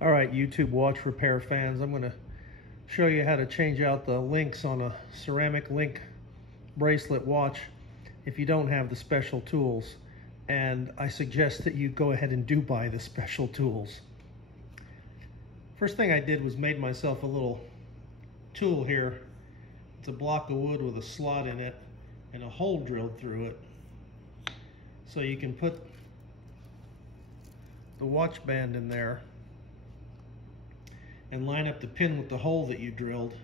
All right, YouTube watch repair fans, I'm going to show you how to change out the links on a ceramic link bracelet watch if you don't have the special tools. And I suggest that you go ahead and do buy the special tools. First thing I did was made myself a little tool here. It's a block of wood with a slot in it and a hole drilled through it. So you can put the watch band in there and line up the pin with the hole that you drilled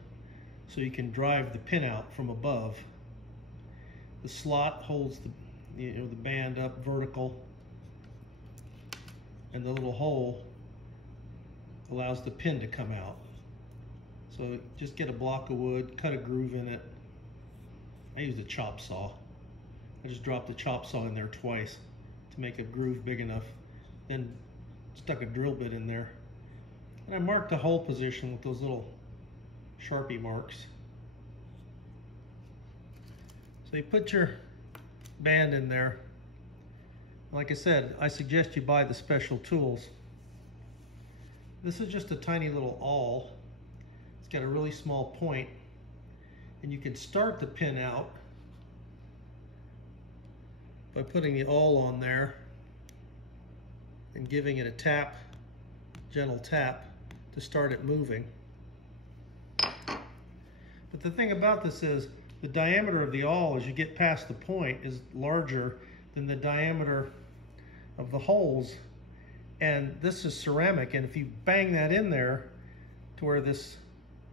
so you can drive the pin out from above. The slot holds the band up vertical, and the little hole allows the pin to come out. So just get a block of wood, cut a groove in it. I used a chop saw. I just dropped the chop saw in there twice to make a groove big enough, then stuck a drill bit in there. And I marked the hole position with those little Sharpie marks. So you put your band in there. Like I said, I suggest you buy the special tools. This is just a tiny little awl. It's got a really small point, and you can start the pin out by putting the awl on there and giving it a tap, gentle tap, to start it moving. But the thing about this is the diameter of the awl as you get past the point is larger than the diameter of the holes, and this is ceramic, and if you bang that in there to where this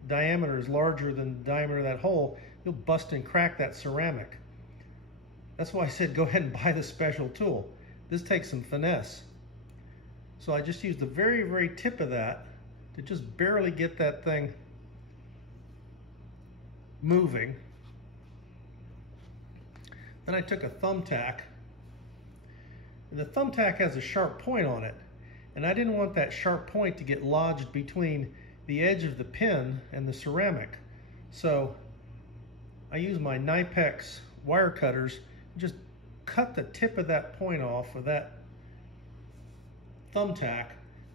diameter is larger than the diameter of that hole, you'll bust and crack that ceramic. That's why I said go ahead and buy the special tool. This takes some finesse. So I just used the very, very tip of that to just barely get that thing moving. Then I took a thumbtack, and the thumbtack has a sharp point on it, and I didn't want that sharp point to get lodged between the edge of the pin and the ceramic. So I used my Knipex wire cutters and just cut the tip of that point off of that thumbtack,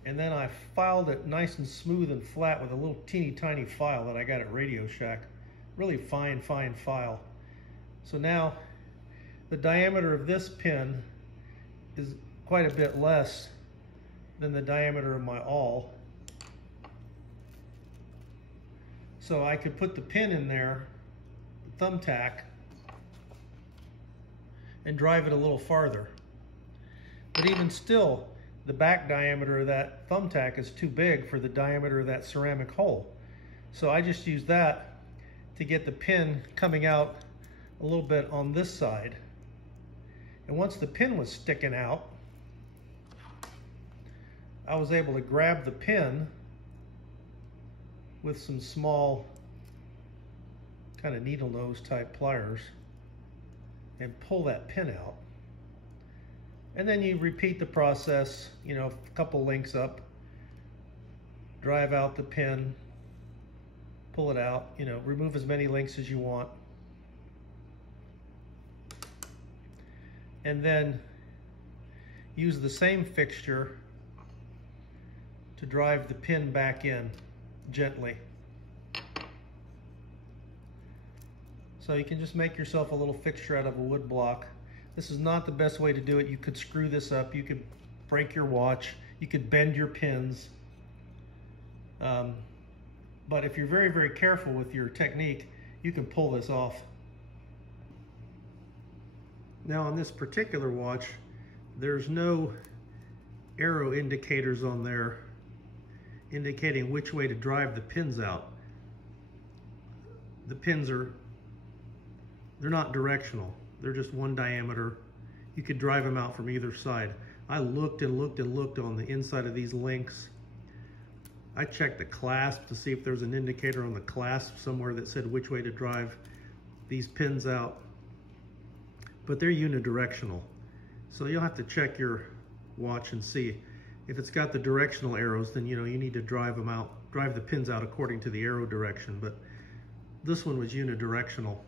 and then I filed it nice and smooth and flat with a little teeny tiny file that I got at Radio Shack. Really fine file. So now the diameter of this pin is quite a bit less than the diameter of my awl. So I could put the pin in there, the thumbtack, and drive it a little farther. But even still, the back diameter of that thumbtack is too big for the diameter of that ceramic hole. So I just used that to get the pin coming out a little bit on this side. And once the pin was sticking out, I was able to grab the pin with some small kind of needle nose type pliers and pull that pin out. And then you repeat the process, a couple links up, drive out the pin, pull it out, remove as many links as you want. And then use the same fixture to drive the pin back in gently. So you can just make yourself a little fixture out of a wood block. This is not the best way to do it. You could screw this up, you could break your watch, you could bend your pins. But if you're very, very careful with your technique, you can pull this off. Now on this particular watch, there's no arrow indicators on there indicating which way to drive the pins out. The pins they're not directional. They're just one diameter. You could drive them out from either side. I looked and looked and looked on the inside of these links. I checked the clasp to see if there's an indicator on the clasp somewhere that said which way to drive these pins out. But they're unidirectional. So you'll have to check your watch and see. If it's got the directional arrows, then you need to drive the pins out according to the arrow direction. But this one was unidirectional.